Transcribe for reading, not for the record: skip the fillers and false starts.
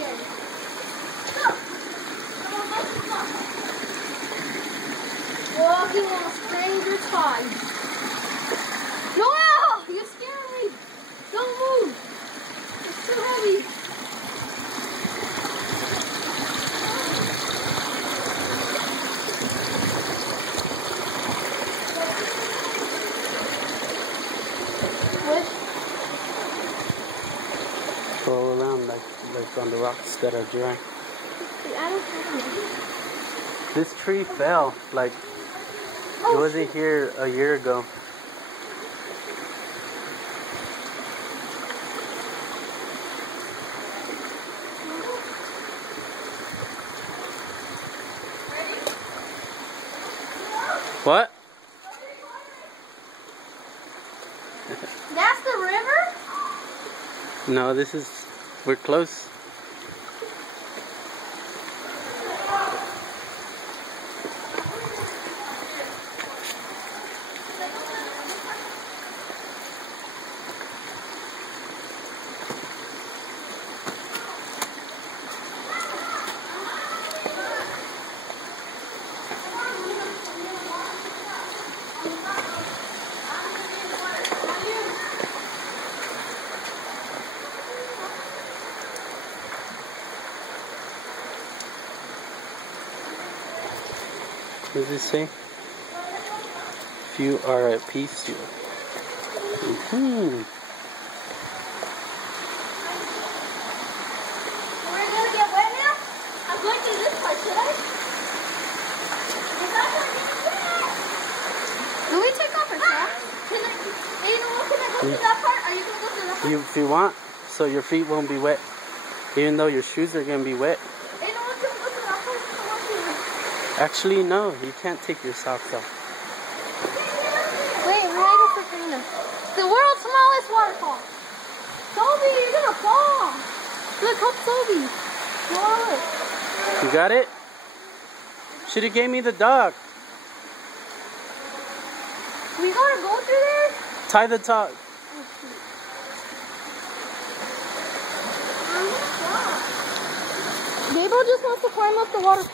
scary. Go! Walking on stranger tides. Noel! You scared me! Don't move! It's too heavy. Roll around like on the rocks that are dry. I don't have This tree fell, like it wasn't here a year ago. What? That's the river? No, we're close. What does it say? If you are at peace, you. We're gonna get wet now? I'm going to this part, should I? It's not going to get wet. Do we take off our socks? Hey, you know what? Can I go to that part? Are you going to go to that part? If you want, so your feet won't be wet. Even though your shoes are going to be wet. Hey, you know what? Can we go to that part? I want to. Actually, no. You can't take your socks off. Wait, right up for Karina. The world's smallest waterfall. Toby, you're gonna fall. Look, help Toby. Look. You got it? Should have gave me the dog. We gotta go through there? Tie the dog. Gabriel just wants to climb up the water.